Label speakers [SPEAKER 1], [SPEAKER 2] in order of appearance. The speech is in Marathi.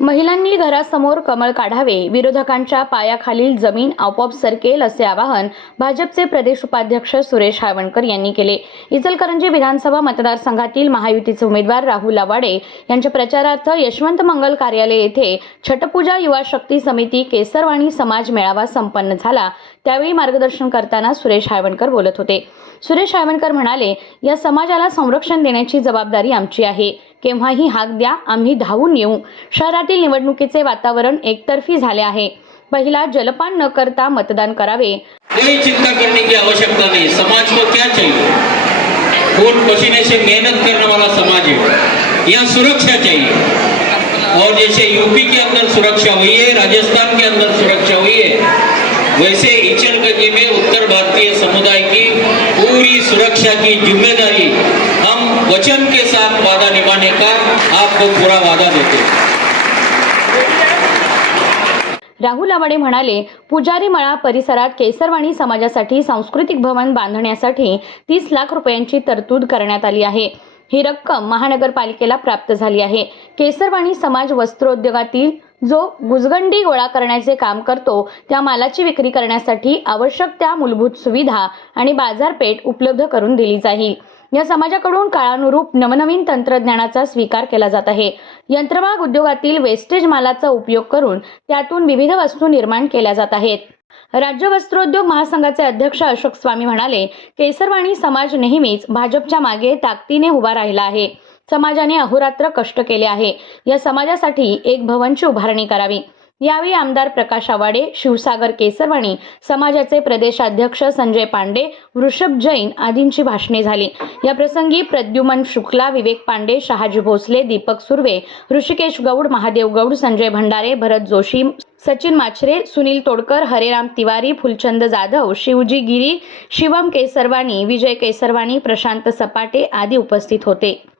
[SPEAKER 1] महिलांनी घरासमोर कमळ काढावे विरोधकांच्या पायाखालील जमीन आपोआप सरकेल असे आवाहन भाजपचे प्रदेश उपाध्यक्ष सुरेश हावणकर यांनी केले. इचलकरंजी विधानसभा मतदारसंघातील महायुतीचे उमेदवार राहुल आवाडे यांच्या प्रचारार्थ यशवंत मंगल कार्यालय येथे छटपूजा युवा शक्ती समिती केसरवाणी समाज मेळावा संपन्न झाला. त्यावेळी मार्गदर्शन करताना सुरेश हायवणकर बोलत होते. सुरेश हायवणकर म्हणाले या समाजाला संरक्षण देण्याची जबाबदारी आमची आहे. केव्हाही हाक द्या आम्ही धावून येऊ. शहरातील निवडणुकीचे वातावरण एकतर्फी झाले आहे. पहिला जलपान न करता मतदान करावे.
[SPEAKER 2] चिंता करने की आवश्यकता नहीं. समाज को क्या चाहिए खून पसीने से मेहनत करने वाला समाज है यहाँ सुरक्षा चाहिए और जैसे यूपी के अंदर सुरक्षा हुई है राजस्थान के अंदर सुरक्षा हुई है वैसे इचलगंजी में उत्तर भारतीय समुदाय की पूरी सुरक्षा की जिम्मेदारी वचन के साथ वादा निभाने का आपको पूरा वादा देते
[SPEAKER 1] राहुल आवाडे म्हणाले पुजारी मळा परिसरात केसरवाणी समाजासाठी सांस्कृतिक भवन बांधण्यासाठी तीस लाख रुपयांची तरतूद करण्यात आली आहे. ही रक्कम महानगरपालिकेला प्राप्त झाली आहे. केसरवाणी समाज वस्त्रोद्योगातील जो गुजगंडी गोळा करण्याचे काम करतो त्या मालाची विक्री करण्यासाठी आवश्यक त्या मूलभूत सुविधा आणि बाजारपेठ उपलब्ध करून दिली जाईल. या समाजाकडून काळानुरूप नवनवीन तंत्रज्ञानाचा स्वीकार केला जात आहे. यंत्रमाग उद्योगातील वेस्टेज मालाचा उपयोग करून त्यातून विविध वस्तू निर्माण केल्या जात आहेत. राज्य वस्त्रोद्योग महासंघाचे अध्यक्ष अशोक स्वामी म्हणाले केसरवाणी समाज नेहमीच भाजपच्या मागे ताकदीने उभा राहिला आहे. समाजाने अहोरात्र कष्ट केले आहे. या समाजासाठी एक भवनची उभारणी करावी. यावेळी आमदार प्रकाश आवाडे शिवसागर केसरवाणी समाजाचे प्रदेशाध्यक्ष संजय पांडे वृषभ जैन आदींची भाषणे झाली. या प्रसंगी प्रद्युमन शुक्ला विवेक पांडे शहाजी भोसले दीपक सुर्वे ऋषिकेश गौड महादेव गौड संजय भंडारे भरत जोशी सचिन माछरे सुनील तोडकर हरेराम तिवारी फुलचंद जाधव शिवजी गिरी शिवम केसरवाणी विजय केसरवाणी प्रशांत सपाटे आदी उपस्थित होते.